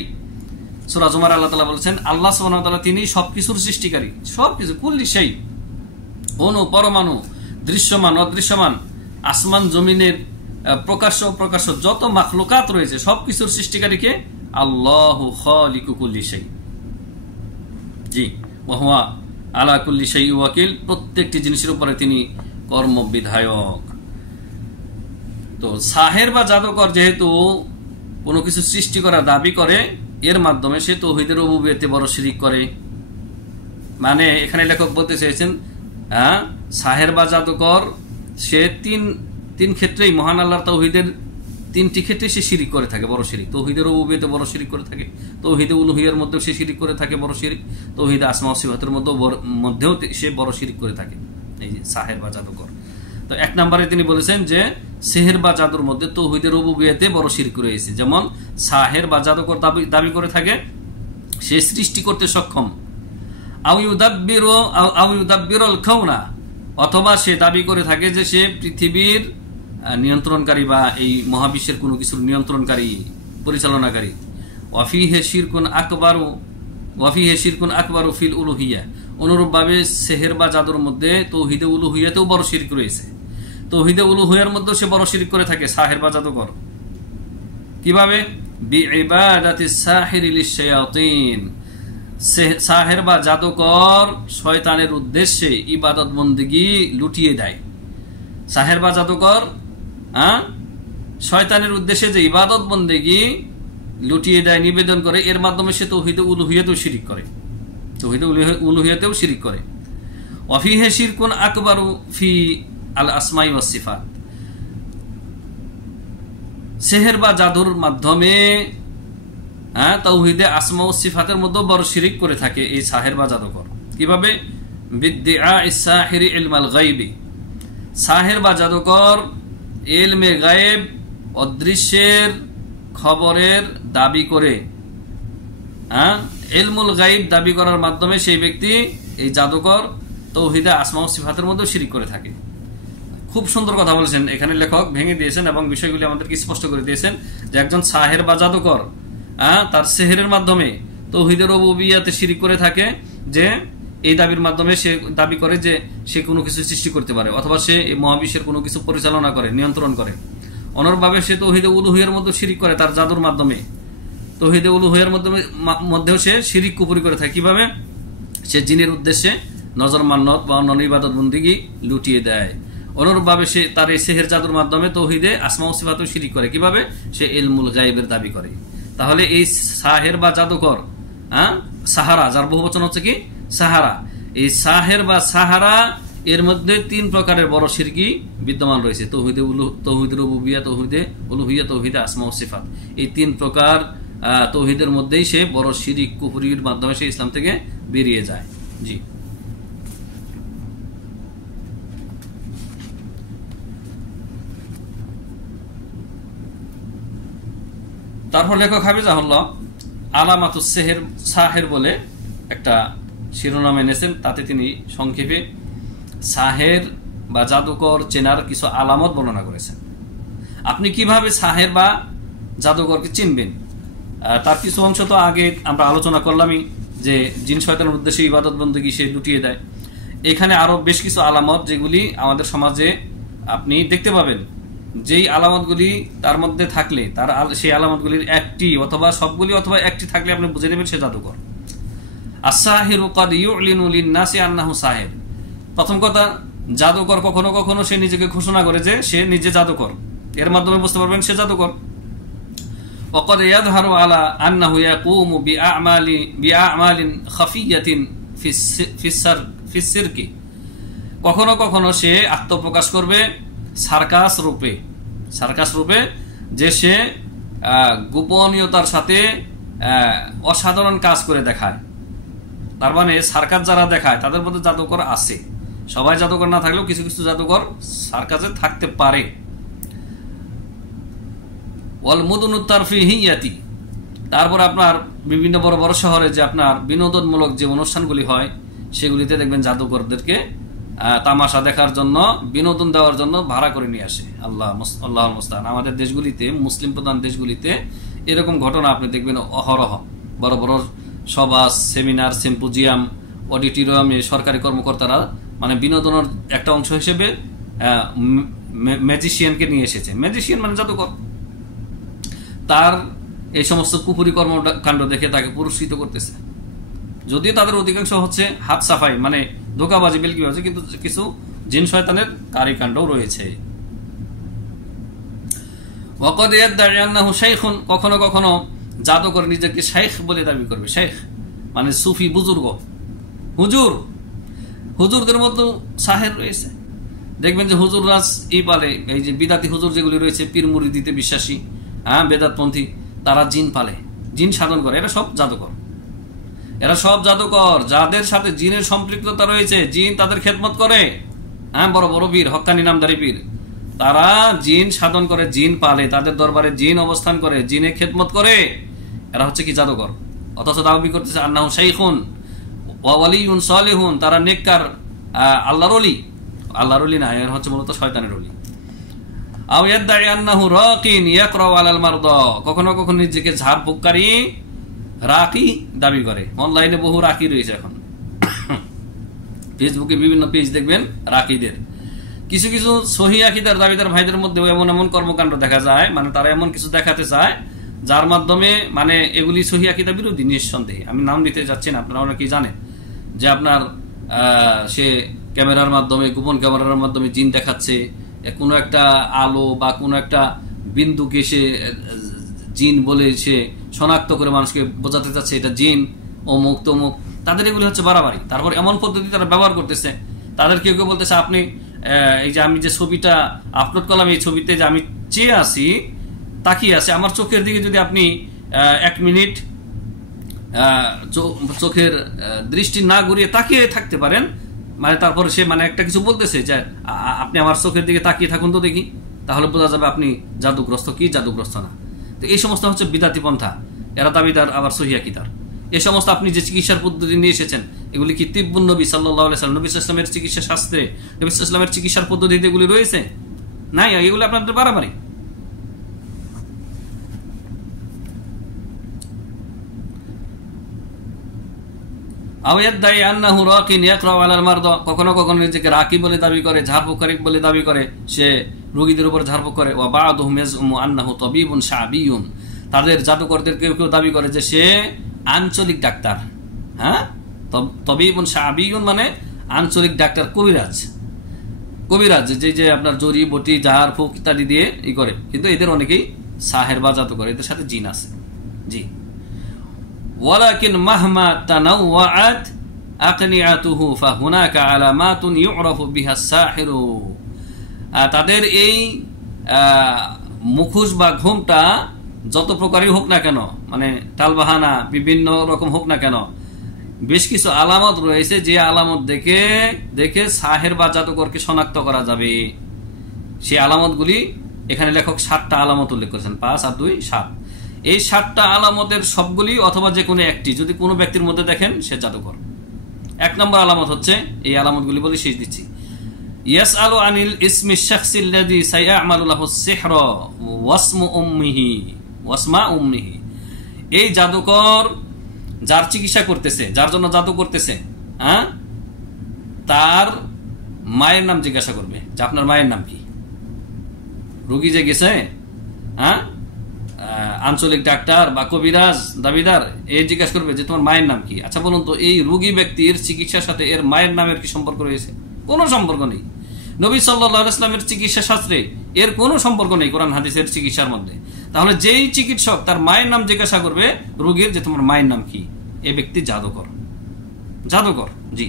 সূরা জুমার আল্লাহ তাআলা বলেছেন আল্লাহ সুবহানাহু ওয়া তাআলা তিনি সবকিছুর সৃষ্টিকারী, সবকিছু, কুল্লি শাই, অণু পরমাণু, দৃশ্যমান অদৃশ্যমান, আসমান জমিনের প্রকাশ্য প্রকাশ্য যত মাখলুকাত রয়েছে সবকিছুর সৃষ্টিকারীকে আল্লাহু খালিকু কুল্লি শাই। জি, ওয়া হুয়া আলা কুল্লি শাই ওয়াকিল। প্রত্যেকটি জিনিসের উপরে তিনি কর্মবিধায়ক। তো সাহের বা জাদুকর যেহেতু কোনো কিছু সৃষ্টি করার দাবি করে, এর মাধ্যমে সে তাওহীদের রুবুবিয়্যাতে বড় শিরক করে। মানে এখানে লেখক বলতে চেয়েছেন সাহের বা জাদুকর সে তিন ক্ষেত্রেই মহান আল্লাহর তাওহীদের তিনটি ক্ষেত্রে সে শিরিক করে থাকে, বড় শিরিক। তাওহীদের রুবুবিয়্যাতে বড় শিরিক করে থাকে, তাওহীদে উলুহিয়ার মধ্যেও সে শিরিক করে থাকে বড় শিরিক, তাওহীদে আসমা ওয়া সিফাতের মধ্যেও সে বড় শিরিক করে থাকে, এই যে সাহের বা জাদুকর। তো এক নম্বরে তিনি বলেছেন যে সেহের বা জাদুর মধ্যে তাওহীদের রুবুবিয়্যাতে বড় শিরক রয়েছে। যেমন সাহের বা জাদুকর দাবি করে থাকে সে সৃষ্টি করতে সক্ষম, আও ইউদাব্বিরুল কাউনা, অথবা সে দাবি করে থাকে যে সে পৃথিবীর নিয়ন্ত্রণকারী বা এই মহাবিশ্বের কোনো কিছুর নিয়ন্ত্রণকারী, পরিচালনাকারী। ওয়াফিহি শিরকুন আকবারু ফিল উলুহিয়া। অনুরূপভাবে সেহের বা জাদুর মধ্যে তাওহীদে উলুহিয়াতেও বড় শিরক রয়েছে, তাওহীদে উলুহিয়ার মধ্যেও সে বড় শিরক করে থাকে সাহের বা জাদুকর। কিভাবে? বিইবাদাতিস সাহিরি লিশ-শায়াতিন। সাহের বা জাদুকর শয়তানের উদ্দেশ্যে ইবাদত বন্দেগী লুটিয়ে দেয়। সাহের বা জাদুকর শয়তানের উদ্দেশ্যে যে ইবাদত বন্দেগী লুটিয়ে দেয়, নিবেদন করে, এর মাধ্যমে সে তাওহীদে উলুহিয়াতেও শিরক করে, তাওহীদে উলুহিয়াতেও শিরক করে। ওয়াফিহি শিরকুন আকবারু ফি আল আসমাই ওয়াস সিফাত। সেহের বা জাদুর মাধ্যমে তাওহীদে আসমা ও সিফাতের মধ্যে বড় শিরক করে থাকে এই সাহের বা জাদুকর। কিভাবে? বিদ্দিআইস সাহিরি ইলমাল গায়বি। সাহের বা জাদুকর ইলমে গায়েব, অদৃশ্যের খবরের দাবি করে, ইলমুল গায়ব দাবি করার মাধ্যমে সেই ব্যক্তি, এই জাদুকর, তাওহীদে আসমা ও সিফাতের মধ্যে শিরক করে থাকে। খুব সুন্দর কথা বলেছেন এখানে লেখক, ভেঙে দিয়েছেন এবং বিষয়গুলি আমাদেরকে স্পষ্ট করে দিয়েছেন যে একজন সাহের বা জাদুকর তার সেহেরের মাধ্যমে তাওহীদের রুবুবিয়্যাতে শিরক করে থাকে, যে এই দাবির মাধ্যমে সে দাবি করে যে সে কোনো কিছু সৃষ্টি করতে পারে, অথবা সে এই মহাবিশ্বের কোনো কিছু পরিচালনা করে, নিয়ন্ত্রণ করে। অনুরূপভাবে সে তাওহীদে উলুহিয়ার মধ্যে শিরক করে তার জাদুর মাধ্যমে। তৌহিদে উলুহিয়ার মধ্যেও সে শিরিক কুফরি করে থাকে। কিভাবে? সে জিনের উদ্দেশ্যে নজর মান্নত বা অন্যান্য ইবাদত বন্দিগি লুটিয়ে দেয়। অনুরূপভাবে সে তার এই সেহের জাদুর মাধ্যমে তৌহিদে আসমা ও সিফাতেও শিরিক করে। কিভাবে? সে ইলমুল গায়েবের দাবি করে। তাহলে এই সাহের বা জাদুকর, সাহারা, যার বহু বচন হচ্ছে কি সাহারা, এই সাহের বা সাহারা এর মধ্যে 3 প্রকারের বড় শিরকি বিদ্যমান রয়েছে। তৌহিদে রুবুবিয়্যাহ, তৌহিদে উলুহিয়্যাহ, তৌহিদে আসমা ও সিফাত। এই 3 প্রকার তৌহিদের মধ্যেই সে বড় শিরিক কুফরির মাধ্যমে সে ইসলাম থেকে বেরিয়ে যায়। জি। তারপর লেখক হাফিজাহুল্লাহ আলামাতুস সাহের বলে একটা শিরোনাম এনেছেন। তাতে তিনি সংক্ষেপে সাহের বা জাদুকর চেনার কিছু আলামত বর্ণনা করেছেন। আপনি কিভাবে সাহের বা জাদুকরকে চিনবেন, তার কিছু অংশ তো আগে আমরা আলোচনা করলামই, যে জিন শয়তানের উদ্দেশ্যে ইবাদত বন্দেগী সে লুটিয়ে দেয়। এখানে আরো বেশ কিছু আলামত যেগুলি আমাদের সমাজে আপনি দেখতে পাবেন। যেই আলামতগুলি তার মধ্যে থাকলে, তার সেই আলামতগুলির একটি অথবা সবগুলি অথবা একটি থাকলে আপনি বুঝে নেবেন সে জাদুকর। আস-সাহিরু ক্বাদ ইউ'লিনু লিন-নাসি আন্নাহু সাহির। প্রথম কথা, জাদুকর কখনো কখনো সে নিজেকে ঘোষণা করে যে সে নিজে জাদুকর। এর মাধ্যমে বুঝতে পারবেন সে জাদুকর। ওয়াকাদ ইয়াযহারু আলা আন্নাহু ইয়াকুমু বিআ'মালিন খাফিয়্যাতিন ফিস-সিরকি। কখনো কখনো সে আত্মপ্রকাশ করবে সার্কাস রূপে, যে সে গোপনীয়তার সাথে অসাধারণ কাজ করে দেখায়। তার মানে সার্কাস যারা দেখায় তাদের মধ্যে জাদুকর আছে। সবাই জাদুকর না থাকলেও কিছু কিছু জাদুকর সার্কাসে থাকতে পারে। ওয়াল মুদুনুত তারফিহিয়াতি। তারপর আপনার বিভিন্ন বড় বড় শহরে যে আপনার বিনোদনমূলক যে অনুষ্ঠানগুলি হয় সেগুলিতে দেখবেন জাদুকরদেরকে তামাশা দেখার জন্য, বিনোদন দেওয়ার জন্য ভাড়া করে নিয়ে আসে। আল্লাহ মুস্তাআন। আমাদের দেশগুলিতে, মুসলিম প্রধান দেশগুলিতে এরকম ঘটনা আপনি দেখবেন অহরহ। বড় বড় সভা, সেমিনার, সিম্পোজিয়াম, অডিটোরিয়ামে সরকারি কর্মকর্তারা মানে বিনোদনের একটা অংশ হিসেবে ম্যাজিশিয়ানকে নিয়ে এসেছে। ম্যাজিশিয়ান মানে জাদুকর। তার এই সমস্ত কুফরি কর্মকাণ্ড দেখে তাকে পুরস্কৃত করতেছে। যদিও তাদের অধিকাংশ হচ্ছে হাত সাফাই, মানে ধোকাবাজি, বেলকিবাজি, কিন্তু কিছু জিন শয়তানের কারিকাণ্ডও রয়েছে। ওয়াকাদ ইয়াদদাই আন্নাহু শাইখুন। কখনো কখনো জাদুকর নিজেকে শাইখ বলে দাবি করবে। শাইখ মানে সুফি, বুজুর্গ, হুজুরদের মধ্যে সাহের রয়েছে। দেখবেন যে হুজুররাজ পালে, এই যে বিদাতি হুজুর যেগুলি রয়েছে, পীর মুরিদিতে বিশ্বাসী, বেদাতপন্থী, তারা জিন পালে, জিন সাধন করে। এরা সব জাদুকর, যাদের সাথে জিনের সম্পৃক্ততা রয়েছে। জিন তাদের খেদমত করে। বড় বড় বীর, হক্কানি নামধারী বীর, তারা জিন সাধন করে, জিন পালে, তাদের দরবারে জিন অবস্থান করে, জিনে খেদমত করে। এরা হচ্ছে কি জাদুকর। অথচ দাবি করতেছে আন্নাহু শাইখুন ওয়া ওয়ালিয়ুন সালিহুন, তারা নেককার আল্লাহর ওলি না, এরা হচ্ছে মূলত শয়তানের ওলি। আও ইয়াদদাই আন্নাহু রাকিন ইয়াকরাউ আলাল মারদা। কখনো কখনো নিজেকে ঝাড়ফুঁককারী রাকি দাবি করে। অনলাইনে বহু রাকি রয়েছে এখন, ফেসবুকে বিভিন্ন পেজ দেখবেন রাকিদের। কিছু কিছু সহি আকীদার দাবিদার ভাইদের মধ্যেও এমন এমন কর্মকাণ্ড দেখা যায়, মানে তারা এমন কিছু দেখাতে চায় যার মাধ্যমে মানে এগুলি সহি আকীদা বিরোধী। নিঃসন্দেহে আমি নাম দিতে যাচ্ছি না, আপনারা অনেকেই জানেন যে আপনার সে ক্যামেরার মাধ্যমে, গোপন ক্যামেরার মাধ্যমে জিন দেখাচ্ছে। কোনো একটা আলো বা কোনো একটা বিন্দুকে সে জিন বলে সে শনাক্ত করে মানুষকে বোঝাতে চাচ্ছে এটা জিন, অমুক তমুক। তাদের এগুলি হচ্ছে বাড়াবাড়ি। তারপর এমন পদ্ধতি তারা ব্যবহার করতেছে। তাদের কেউ কেউ বলতেছে আপনি এই যে আমি যে ছবিটা আপলোড করলাম, এই ছবিতে যে আমি চেয়ে আছি, তাকিয়ে আছে, আমার চোখের দিকে যদি আপনি 1 মিনিট চোখের দৃষ্টি না ঘুরিয়ে তাকিয়ে থাকতে পারেন, মানে তারপর সে মানে একটা কিছু বলতেছে যে আপনি আমার চোখের দিকে তাকিয়ে থাকুন তো দেখি, তাহলে বোঝা যাবে আপনি জাদুগ্রস্ত কি জাদুগ্রস্ত না। তো এই সমস্ত হচ্ছে বিদাতি পন্থা। এরা দাবিদার আবার সহিহ আকীদার। এই সমস্ত আপনি যে চিকিৎসার পদ্ধতি নিয়ে এসেছেন, এগুলি কি তিব্বুন নবী সাল্লাল্লাহু আলাইহি ওয়াসাল্লাম, নবী সাল্লাল্লাহু আলাইহি ওয়াসাল্লামের চিকিৎসা শাস্ত্রে, নবী সাল্লাল্লাহু আলাইহি ওয়াসাল্লামের চিকিৎসার পদ্ধতিতে এগুলি রয়েছে? নাই, এগুলো আপনাদের বাড়াবাড়ি। কখনো কখনো নিজেকে রাকি বলে দাবি করে, ঝাড়ফুঁককারী বলে দাবি করে, সে রোগীদের উপর ঝাড়ফুঁক করে। তাদের জাদুকরদের কেউ কেউ দাবি করে যে সে আঞ্চলিক ডাক্তার। হ্যাঁ, তবিবুন শাবিয়ুন মানে আঞ্চলিক ডাক্তার, কবিরাজ। কবিরাজ যে আপনার জড়ি বটি জাহার ফুক ইত্যাদি দিয়ে ই করে, কিন্তু এদের অনেকেই সাহের বা জাদুকর, এদের সাথে জিন আছে। জি, ওয়ালাকিন মাহমা তানাওয়াআত আকনিআতুহু ফাহুনাকা আলামাতুন ইউরাফু বিহা সাহিরু। তাদের এই মুখোশ বা ঘোমটা যত প্রকারই হোক না কেন, মানে টালবাহানা বিভিন্ন রকম হোক না কেন, বেশ কিছু আলামত রয়েছে যে আলামত দেখে দেখে সাহের বা জাদুকরকে শনাক্ত করা যাবে। সেই আলামতগুলি এখানে লেখক 7টা আলামত উল্লেখ করেছেন, 5 আর 2 7। এই 7টা আলামতের সবগুলি অথবা যে কোনো একটি যদি কোনো ব্যক্তির মধ্যে দেখেন সে জাদুকর। 1 নম্বর আলামত হচ্ছে, এই আলামতগুলি বলে শেষ দিচ্ছি, ইয়াসআলু আনিল ইসমি শাখসিল্লাযী সায়া'মালু লাহু সিহরা ওয়াসমু উম্মিহি। এই জাদুকর যার চিকিৎসা করতেছে, যার জন্য জাদু করতেছে, হ্যাঁ, তার মায়ের নাম জিজ্ঞাসা করবে যে আপনার মায়ের নাম কি। রোগী যে গেছে, হ্যাঁ, আঞ্চলিক ডাক্তার বা কবিরাজ দাবিদার এ জিজ্ঞাসা করবে যে তোমার মায়ের নাম কি। আচ্ছা বলুন তো, এই রোগী ব্যক্তির চিকিৎসার সাথে এর মায়ের নামের কি সম্পর্ক রয়েছে? কোনো সম্পর্ক নেই। নবী সাল্লাল্লাহু আলাইহি ওয়াসাল্লামের চিকিৎসা শাস্ত্রে এর কোনো সম্পর্ক নেই কোরআন হাদিসের চিকিৎসার মধ্যে। তাহলে যেই চিকিৎসক তার মায়ের নাম জিজ্ঞাসা করবে রোগীর যে তোমার মায়ের নাম কি, এ ব্যক্তি জাদুকর। জাদুকর, জি।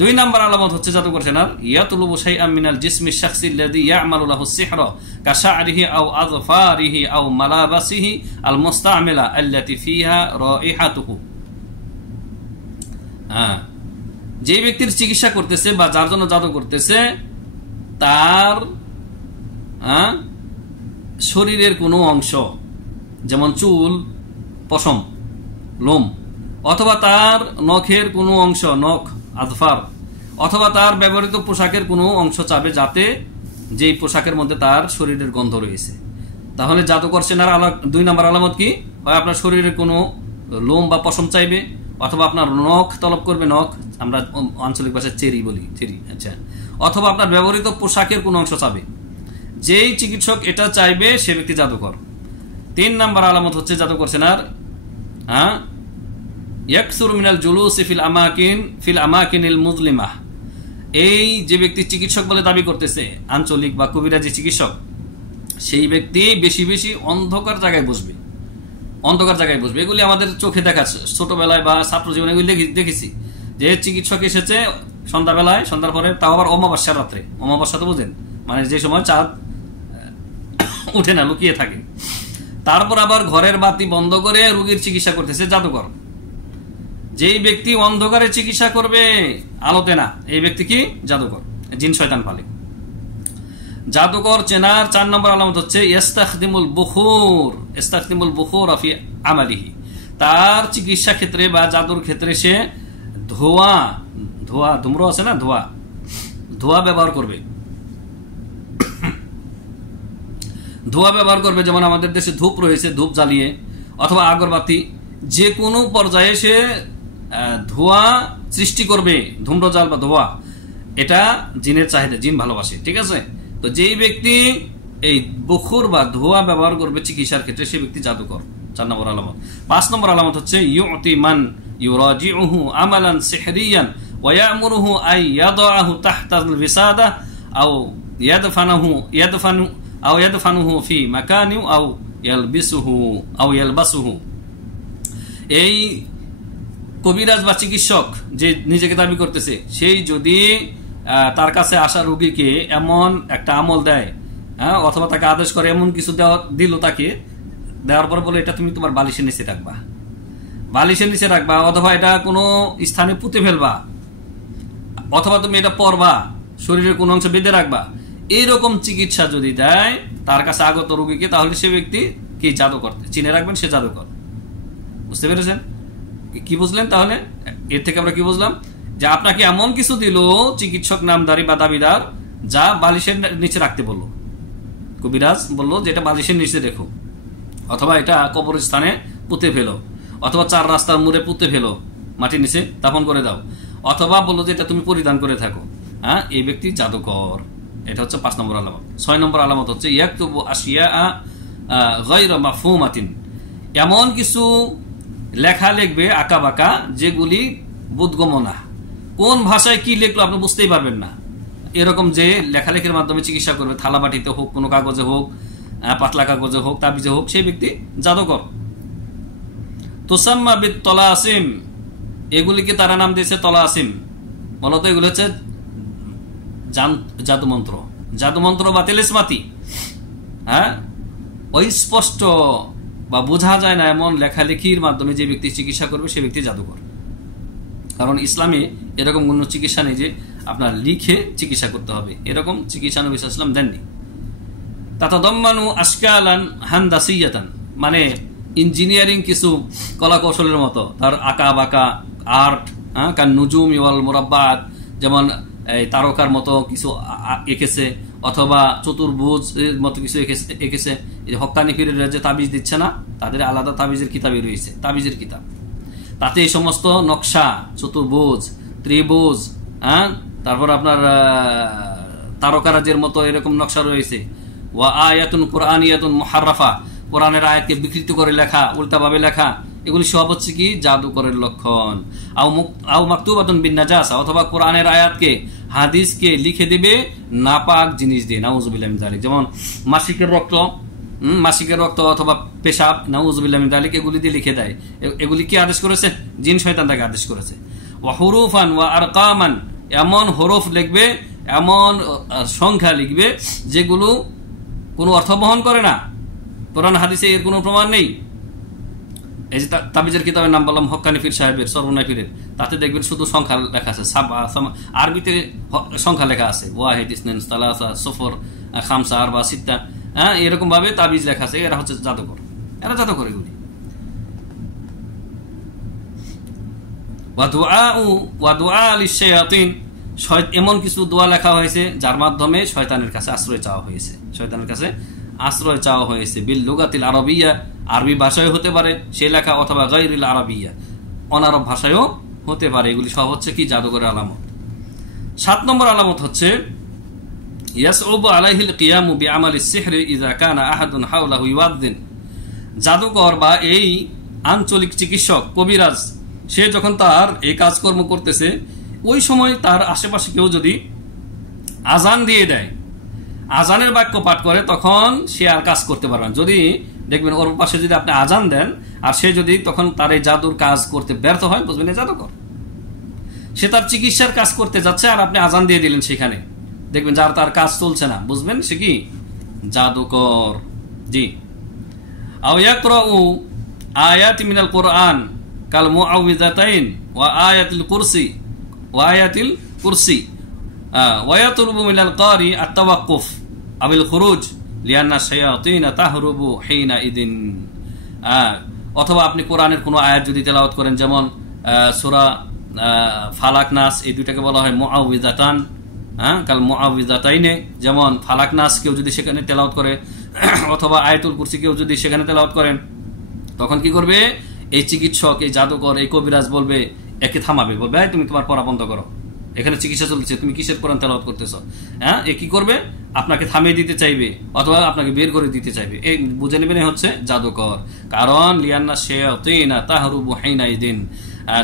2 নম্বর আলামত হচ্ছে জাদুকর সেনার, ইয়াতলুবু শাইআম মিনাল জিসমি শাখসিল্লাযী ইয়া'মালু লাহু সিহরা কাশা'রিহি আও আযফারিহি আও মালাবাসিহি আল মুস্তা'মিলা আল্লাতী ফিহা রাইহাতুহু। যে ব্যক্তির চিকিৎসা করতেছে বা যার জন্য জাদু করতেছে তার শরীরের কোনো অংশ, যেমন চুল, পশম, লোম, অথবা তার নখের কোনো অংশ, নখ আযফার, অথবা তার ব্যবহৃত পোশাকের কোনো অংশ চাবে যাতে যে পোশাকের মধ্যে তার শরীরের গন্ধ রয়েছে। তাহলে জাদুকর সেনার 2 নম্বর আলামত কি? হয় আপনার শরীরের কোনো লোম বা পশম চাইবে, অথবা আপনার নখ তলব করবে, নখ আমরা আঞ্চলিক ভাষায় চেরি বলি, চেরি, আচ্ছা, অথবা আপনার ব্যবহৃত পোশাকের কোনো অংশ চাবে। যেই চিকিৎসক এটা চাইবে সে ব্যক্তি জাদুকর। 3 নম্বর আলামত হচ্ছে জাদুকর সেনার, ইয়াকসুরু মিনাল জুলুসি ফিল আমাকিনিল মুজলিমাহ। এই যে ব্যক্তি চিকিৎসক বলে দাবি করতেছে, আঞ্চলিক বা কবিরাজি চিকিৎসক, সেই ব্যক্তি বেশি বেশি অন্ধকার জায়গায় বসবে, অন্ধকার জায়গায় বসবে। এগুলি আমাদের চোখে দেখা, ছোটবেলায় বা ছাত্র জীবনে এগুলি দেখেছি যে চিকিৎসক এসেছে সন্ধ্যাবেলায়, সন্ধ্যার পরে, তাও আবার অমাবস্যার রাত্রে। অমাবস্যা তো বুঝেন, মানে যে সময় চাঁদ উঠে না, লুকিয়ে থাকে। তারপর আবার ঘরের বাতি বন্ধ করে রোগীর চিকিৎসা করতেছে জাদুকর। যেই ব্যক্তি অন্ধকারে চিকিৎসা করবে, আলোতে না, এই ব্যক্তি কি? জাদুকর, জিন শয়তান পালে। জাদুকর চেনার 4 নম্বর আলামত হচ্ছে ইস্তাখদিমুল বুখুর ফি আমালিহি। তার চিকিৎসা ক্ষেত্রে বা জাদুর ক্ষেত্রে সে ধূম্র আছে না, ধোঁয়া ব্যবহার করবে। ধোঁয়া ব্যবহার করবে, যেমন আমাদের দেশে ধূপ রয়েছে, ধূপ জ্বালিয়ে অথবা আগরবাতি, যে কোনো পর্যায়ে সে ধোঁয়া সৃষ্টি করবে, ধূম্রজাল বা ধোঁয়া। এটা জিনের চাহিদা, জিন ভালোবাসে, ঠিক আছে। তো যেই ব্যক্তি এই বখুর বা ধোঁয়া ব্যবহার করবে চিকিৎসার ক্ষেত্রে, সে ব্যক্তি জাদুকর। 4 নম্বর আলামত। 5 নম্বর আলামত হচ্ছে ইউতি মান ইউরাজিউহু আমালান সিহরিয়ান ওয়া ইয়ামুরুহু আই ইয়াদাহু তাহতাল বিসাদা আও ইয়াদফানুহু ফি মাকানি আও ইয়ালবাসুহু। এই কবিরাজ বা চিকিৎসক যে নিজেকে দাবি করতেছে, সেই যদি তার কাছে আসা রোগীকে এমন একটা আমল দেয়, অথবা তাকে আদেশ করে এমন কিছু দিল, তাকে দেওয়ার পর বলে এটা তুমি তোমার বালিশের নিচে রাখবা, অথবা এটা কোনো স্থানে পুঁতে ফেলবা, অথবা তুমি এটা পরবা, শরীরের কোনো অংশ বেঁধে রাখবা, এইরকম চিকিৎসা যদি দেয় তার কাছে আগত রোগীকে, তাহলে সে ব্যক্তি কি? জাদুকর। চিনে রাখবেন, সে জাদুকর। বুঝতে পেরেছেন? কি বুঝলেন? তাহলে এর থেকে আমরা কি বুঝলাম? যে আপনাকে এমন কিছু দিল চিকিৎসক নামদারি বা দাবিদার, যা বালিশের নিচে রাখতে বললো। কবিরাজ বললো যে এটা বালিশের নিচে রেখো, অথবা এটা কবরস্থানে পুঁতে ফেলো, অথবা 4 রাস্তার মোড়ে পুঁতে ফেলো, মাটির নিচে দাফন করে দাও, অথবা বললো যে এটা তুমি পরিধান করে থাকো। এই ব্যক্তি জাদুকর। এটা হচ্ছে 5 নম্বর আলামত। 6 নম্বর আলামত হচ্ছে ইয়াকতুবু আশিয়া গায়রা মাফহুমাতিন। এমন কিছু লেখা লিখবে আঁকা বাঁকা যেগুলি বোধগম্য না, কোন ভাষায় কি লিখলো আপনি বুঝতেই পারবেন না। এরকম যে লেখালেখির মাধ্যমে চিকিৎসা করবে, থালাবাটিতে হোক, কোনো কাগজে হোক, পাতলা কাগজে হোক, তাবিজে হোক, সেই ব্যক্তি জাদুকর। তুসাম্মা বিত তলাসিম, এগুলিকে তারা নাম দিয়েছে তলাসিম। বলতো এগুলো হচ্ছে জাদুমন্ত্র, জাদুমন্ত্র বা তেলেসমাতি। হ্যাঁ, অস্পষ্ট বা বোঝা যায় না এমন লেখালেখির মাধ্যমে যে ব্যক্তি চিকিৎসা করবে সে ব্যক্তি জাদুকর। কারণ ইসলামে এরকম কোন চিকিৎসা নেই যে আপনার লিখে চিকিৎসা করতে হবে, এরকম চিকিৎসা নবী সাল্লাল্লাহু আলাইহি ওয়াসাল্লাম দেননি। তাতাদাম্মানু আশকালান হান্দাসিয়াতান, মানে ইঞ্জিনিয়ারিং কিছু কলা কৌশলের মতো, তার আঁকা বাঁকা আর্ট, কান নুজুম ওয়াল মুরাব্বাত, যেমন এই তারকার মতো কিছু এঁকেছে, অথবা চতুর্ভুজের মতো কিছু এঁকেছে। হক্কানি পীরেরা যে তাবিজ দিচ্ছে না, তাদের আলাদা তাবিজের কিতাবই রয়েছে, তাবিজের কিতাব। তাতে এই সমস্ত নকশা, চতুর্ভুজ, ত্রিভুজ, তারপর আপনার তারকারাজের মতো এরকম নকশা রয়েছে। ওয়া আয়াতুন কুরআনিয়াতুন মুহাররাফা, কোরআনের আয়াতকে বিকৃত করে লেখা, উল্টাভাবে লেখা, এগুলি সব হচ্ছে কি জাদুকরের লক্ষণ। আও মাকতুবাতুন বিন নাজাসা, অথবা কোরআনের আয়াতকে, হাদিসকে লিখে দিবে নাপাক জিনিস দিয়ে, নাউযুবিল্লাহি মিন যালিক। যেমন মাসিকের রক্ত অথবা পেশাব, নাউযুবিল্লাহি মিন যালিক, এগুলি দিয়ে লিখে দেয়। এগুলি কি আদেশ করেছে? জিন শয়তান তাকে আদেশ করেছে। ওয়া হুরুফান ওয়া আরকামান, এমন হরফ লিখবে, এমন সংখ্যা লিখবে যেগুলো কোনো অর্থ বহন করে না, কোরআন হাদিসে এর কোনো প্রমাণ নেই। এই যে তাবিজের কিতাবের নাম বললাম হক্কানি পীর সাহেবের, সরওয়ার্নাই পীরের, তাতে দেখবেন শুধু সংখ্যা লেখা আছে, আরবিতে সংখ্যা লেখা আছে, ওয়াহিদ, ইসনাইন, সালাসা, সফর, খামসা, আরবা, সিত্তা, এরকম ভাবে তাবিজ লেখা আছে। এরা হচ্ছে জাদুকর, এরা জাদুকর এগুলি। এমন কিছু দোয়া লেখা হয়েছে যার মাধ্যমে শয়তানের কাছে আশ্রয় চাওয়া হয়েছে, শয়তানের কাছে আশ্রয় চাওয়া হয়েছে। বিল লুগাতিল আরবিয়া, আরবি ভাষায় হতে পারে সেই লেখা, অথবা গায়রিল আরবিয়া, অনারব ভাষায়ও হতে পারে। এগুলি সব হচ্ছে কি জাদুকরের আলামত। 7 নম্বর আলামত হচ্ছে ইয়াসউবু আলাইহিল কিয়ামু বিআমালিস সিহরি ইযা কানা আহাদুন হাওলাহু ইউয়াদ্দিন, জাদুকর বা এই আঞ্চলিক চিকিৎসক, কবিরাজ, সে যখন তার এই কাজকর্ম করতেছে, ওই সময় তার আশেপাশে কেউ যদি আজান দিয়ে দেয়, আজানের বাক্য পাঠ করে, তখন সে আর কাজ করতে পারবে না। যদি দেখবেন ওর পাশে যদি আপনি আজান দেন আর সে যদি তখন তার এই জাদুর কাজ করতে ব্যর্থ হয়, বুঝবেন এই জাদুকর। সে তার চিকিৎসার কাজ করতে যাচ্ছে আর আপনি আজান দিয়ে দিলেন সেখানে, দেখবেন যার তার কাজ চলছে না, বুঝবেন সে কি জাদুকর। জি। আও ইয়াকরাউ আয়াতি মিনাল কুরআন কাল মুআউযিযাতাইন ওয়া আয়াতুল কুরসি ওয়া ইয়াতলুবু মিনাল কারি আত-তাওয়াক্কুফ আবিল খুরুজ লিআন্না শায়াতিন তাহরুবু হিনা ইদিন। অথবা আপনি কোরআনের কোনো আয়াত যদি তেলাওয়াত করেন, যেমন সূরা ফালাক নাস, এই দুইটাকে বলা হয় মুআউযিযাতান, কাল মুআউযিযাতাইনে, যেমন ফালাক নাস কেউ যদি সেখানে তেলাওয়াত করে, অথবা আয়াতুল কুরসি কেউ যদি সেখানে তেলাওয়াত করেন, তখন কি করবে এই চিকিৎসক, এই জাদুকর, এই কবিরাজ বলবে, একে থামাবে, বলবে তুমি তোমার পড়া বন্ধ করো, এখানে চিকিৎসা চলছে, তুমি কিসের কোরআন তেলাওয়াত করতেছো? এ কি করবে? আপনাকে থামিয়ে দিতে চাইবে, অথবা আপনাকে বের করে দিতে চাইবে। এই বুঝে নেবেন হচ্ছে জাদুকর। কারণ লিয়ান্না শায়াতিনা তাহরুবু হিনা ইদিন,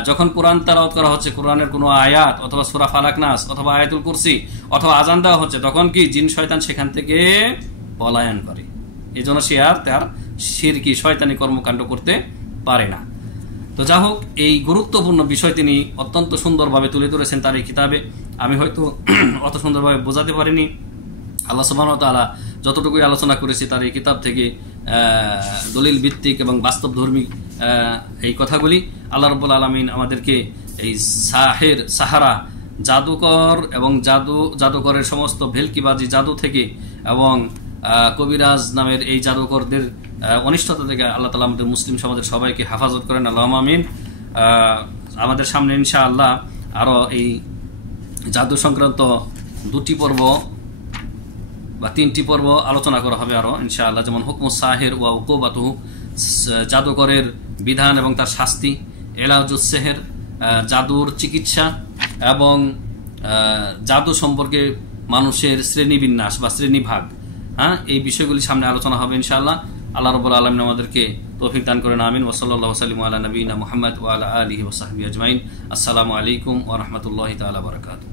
যখন কোরআন তেলাওয়াত করা হচ্ছে, কোরআনের কোনো আয়াত অথবা সূরা ফালাক নাস অথবা আয়াতুল কুরসি অথবা আজান দেওয়া হচ্ছে, তখন কি জিন শয়তান সেখান থেকে পলায়ন করে। এই জন্য সে আর তার শিরকি শয়তানি কর্মকাণ্ড করতে পারে না। তো যা হোক, এই গুরুত্বপূর্ণ বিষয় তিনি অত্যন্ত সুন্দরভাবে তুলে ধরেছেন তার এই কিতাবে। আমি হয়তো অত সুন্দরভাবে বোঝাতে পারিনি। আল্লাহ সুবহানাহু ওয়া তাআলা যতটুকুই আলোচনা করেছি তার এই কিতাব থেকে দলিল ভিত্তিক এবং বাস্তবধর্মী এই কথাগুলি, আল্লাহ রাব্বুল আলামিন আমাদেরকে এই সাহারা, জাদুকর এবং জাদুকরের সমস্ত ভেলকিবাজি জাদু থেকে এবং কবিরাজ নামের এই জাদুকরদের অনিষ্টতা থেকে আল্লাহ তাআলা আমাদের মুসলিম সমাজের সবাইকে হেফাজত করেন, আল্লাহুম্মা আমিন। আমাদের সামনে ইনশাআল্লাহ আরো এই জাদু সংক্রান্ত 2টি পর্ব বা 3টি পর্ব আলোচনা করা হবে আরো ইনশাআল্লাহ, যেমন হুকমুস সাহির ওয়া উকুবাতুহু, জাদুকরের বিধান এবং তার শাস্তি, ইলাজুস সিহর, জাদুর চিকিৎসা, এবং জাদু সম্পর্কে মানুষের শ্রেণীবিন্যাস বা শ্রেণীভাগ, এই বিষয়গুলি সামনে আলোচনা হবে ইনশাআল্লাহ। আল্লাহ রাব্বুল আলামিন আমাদেরকে তৌফিক দান করেন, আমিন। ওয়া সাল্লাল্লাহু সাল্লাম আলা নবিয়িনা মুহাম্মদ ওয়া আলা আলিহি ওয়া সাহবিহি আজমাইন। আসসালামু আলাইকুম ওয়া রাহমাতুল্লাহি তাআলা ওয়া বারাকাতুহু।